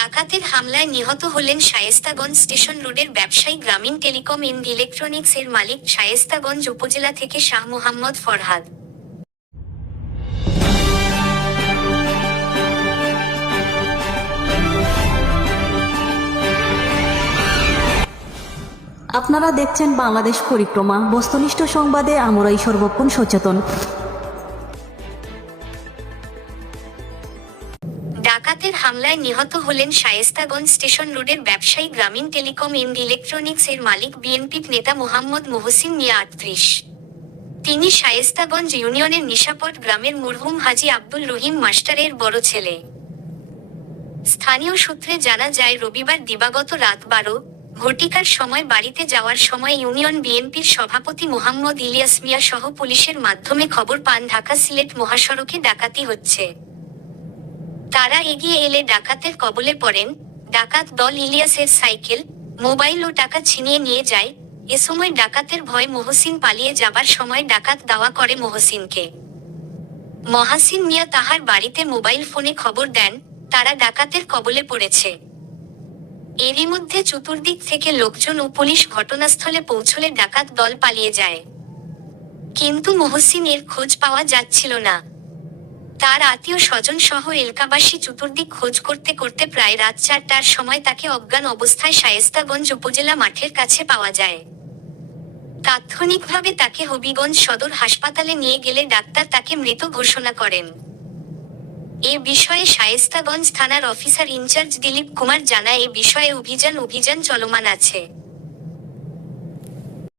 ডাকাতের হামলায় নিহত হলেন শায়েস্তাগঞ্জ স্টেশন রোডের ব্যবসায়ী গ্রামীণ টেলিকম এন্ড ইলেকট্রনিক্স এর মালিক শায়েস্তাগঞ্জ উপজেলা থেকে শাহ মোহাম্মদ ফরহাদ। আপনারা দেখছেন বাংলাদেশ পরিক্রমা, বস্তুনিষ্ঠ সংবাদে আমরাই সর্বক্ষণ সচেতন। ডাকাতের হামলায় নিহত হলেন শায়েস্তাগঞ্জ স্টেশন রোডের ব্যবসায়ী গ্রামীণ টেলিকম এন্ড ইলেকট্রনিক্স এর মালিক বিএনপির নেতা মোহাম্মদ মহসিন মিয়া ৩৮। তিনি শায়েস্তাগঞ্জ ইউনিয়নের নিশাপট গ্রামের মরহুম হাজী আব্দুল রহিম মাস্টারের বড় ছেলে। স্থানীয় সূত্রে জানা যায়, রবিবার দিবাগত রাত ১২ ঘটিকার সময় বাড়িতে যাওয়ার সময় ইউনিয়ন বিএনপির সভাপতি মোহাম্মদ ইলিয়াস মিয়া সহ পুলিশের মাধ্যমে খবর পান ঢাকা সিলেট মহাসড়কে ডাকাতি হচ্ছে। তারা এগিয়ে এলে ডাকাতের কবলে পড়েন। ডাকাত দল ইলিয়াসের সাইকেল, মোবাইল ও টাকা ছিনিয়ে নিয়ে যায়। এ সময় ডাকাতের ভয় মহসিন পালিয়ে যাবার সময় ডাকাত দাওয়া করে মহসিনকে। মহাসিন মিয়া তাহার বাড়িতে মোবাইল ফোনে খবর দেন তারা ডাকাতের কবলে পড়েছে। এরই মধ্যে চতুর্দিক থেকে লোকজন ও পুলিশ ঘটনাস্থলে পৌঁছলে ডাকাত দল পালিয়ে যায়। কিন্তু মহসিন এর খোঁজ পাওয়া যাচ্ছিল না। তার আত্মীয় স্বজন সহ এলাকাবাসী চতুর্দিক খোঁজ করতে করতে প্রায় রাত ৪টার সময় তাকে অজ্ঞান অবস্থায় শায়েস্তাগঞ্জ উপজেলা মাঠের কাছে পাওয়া যায়। তাৎক্ষণিকভাবে তাকে হবিগঞ্জ সদর হাসপাতালে নিয়ে গেলে ডাক্তার তাকে মৃত ঘোষণা করেন। এ বিষয়ে শায়েস্তাগঞ্জ থানার অফিসার ইনচার্জ দিলীপ কুমার জানায়, এ বিষয়ে অভিযান চলমান আছে।